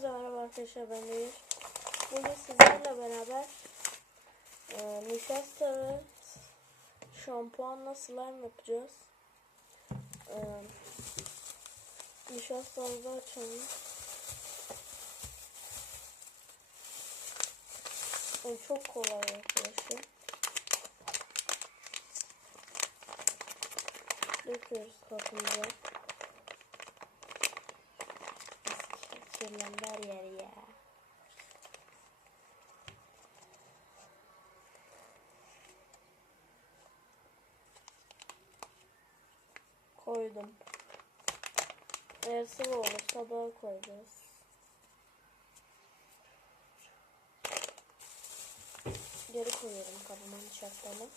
Hepinize merhaba arkadaşlar, ben Demir. Bugün sizlerle beraber nişasta ve şampuanla slime yapacağız. Nişastamızı açalım. Çok kolay arkadaşlar. Döküyoruz kapımıza. Kirlendi her yer ya. Koydum. Eğer sıvı olursa daha koyacağız. Geri koyuyorum kabıma nişastamı.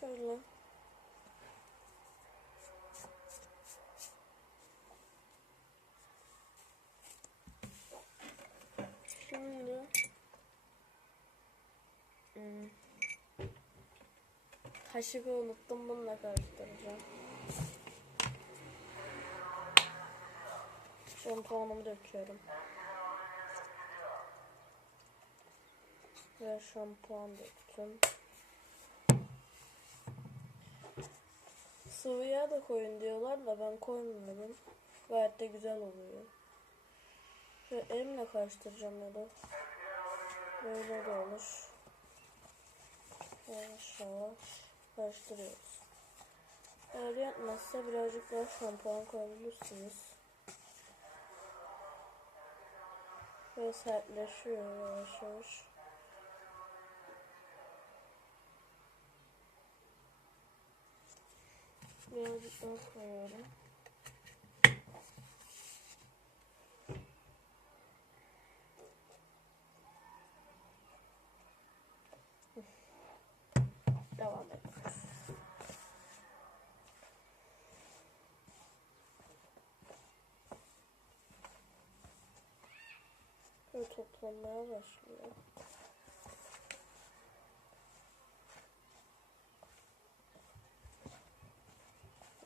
Şöyle. Şimdi kaşığı unuttum, bununla karıştıracağım. Şampuanımı döküyorum. Ve şampuan döktüm. Sıvı yağ da koyun diyorlar da ben koymuyorum. Gayet de güzel oluyor. Ve elimle karıştıracağım ya da böyle de olur. Yavaş yavaş karıştırıyoruz. Eğer yapmazsa birazcık daha şampuan koyabilirsiniz. Ve sertleşiyor yavaş yavaş. Birazcık daha koyuyorum. Devam ediyoruz. Böyle toplanmaya başlıyor.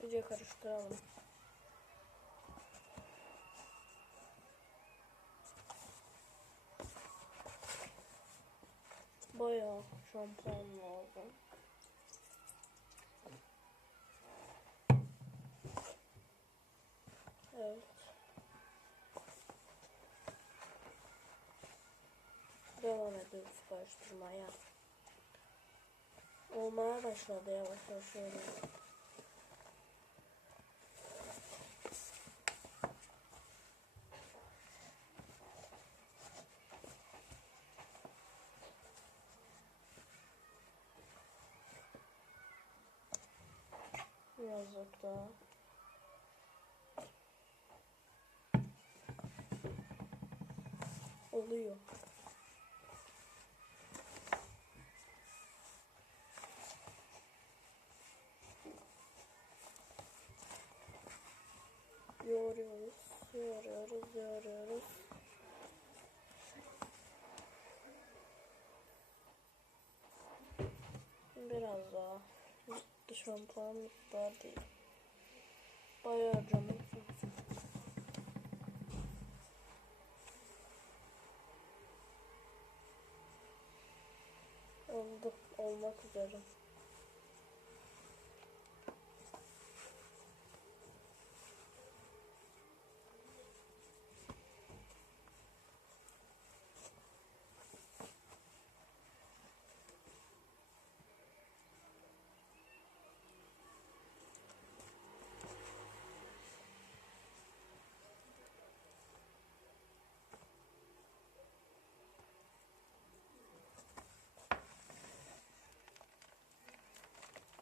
İyice karıştıralım. Bayağı şampuan lazım. Evet. Devam ediyoruz karıştırmaya. Olmaya başladı yavaş yavaş şöyle. Birazcık daha. Oluyor. Yoğuruyoruz. Biraz daha. Şampuan miktarı değil. Bayağı canım. Olmak üzere.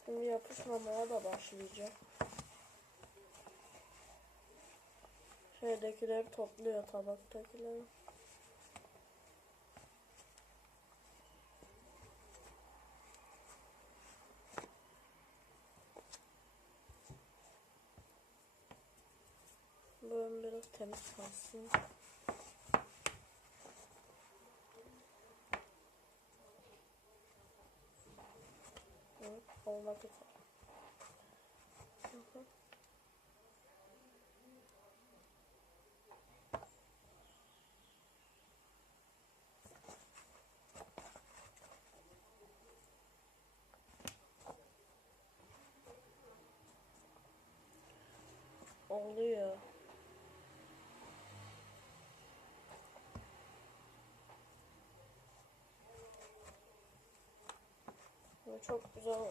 Şimdi yapışmamaya da başlayacak. Şeydekileri topluyor, tabaktakileri. Böyle biraz temiz kalsın. olmak üzere. Bakın. Oluyor. Ve çok güzel oldu.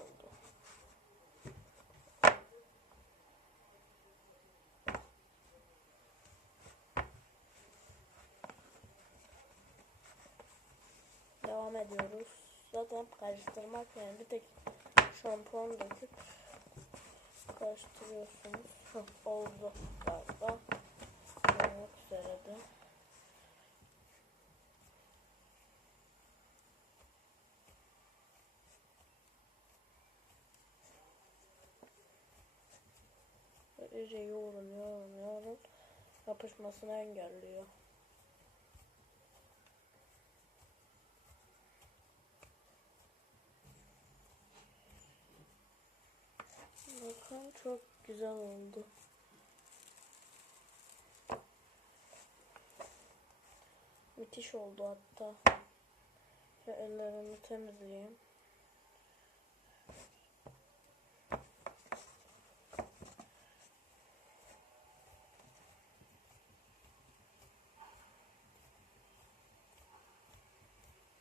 Devam ediyoruz. Zaten karıştırmak yani bir tek şampuan döküp karıştırıyorsunuz. Oldu galiba. Olmak üzereydi. İyice yoğurun. Yapışmasını engelliyor. Bakın çok güzel oldu. Müthiş oldu hatta. Ve ellerimi temizleyeyim.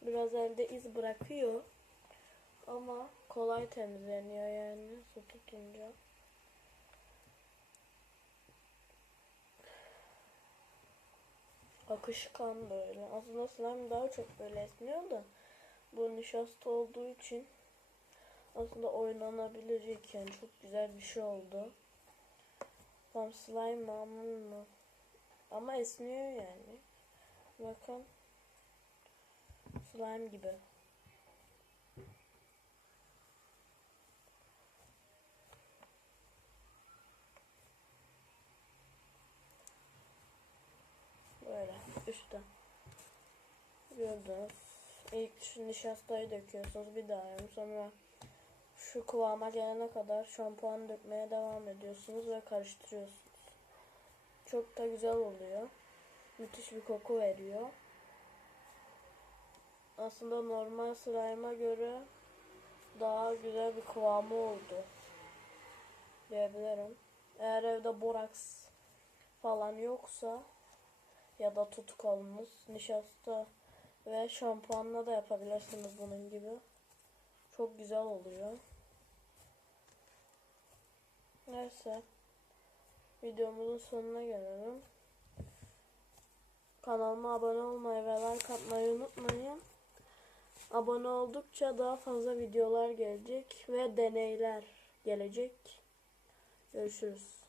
Biraz elde iz bırakıyor. Ama kolay temizleniyor yani su tutunca. Akışkan böyle. Aslında slime daha çok böyle esniyor da bu nişasta olduğu için aslında oynanabilecek yani çok güzel bir şey oldu. Tam slime mamul mu? Ama esniyor yani. Bakın. Slime gibi. Böyle üstten. Gördünüz. İlk şu nişastayı döküyorsunuz bir daha yani. Sonra şu kıvama gelene kadar şampuan dökmeye devam ediyorsunuz ve karıştırıyorsunuz. Çok da güzel oluyor. Müthiş bir koku veriyor. Aslında normal slime'a göre daha güzel bir kıvamı oldu diyebilirim. Eğer evde boraks falan yoksa ya da tutkalınız, nişasta ve şampuanla da yapabilirsiniz bunun gibi. Çok güzel oluyor. Neyse. Videomuzun sonuna gelelim. Kanalıma abone olmayı ve like atmayı unutmayın. Abone oldukça daha fazla videolar gelecek ve deneyler gelecek. Görüşürüz.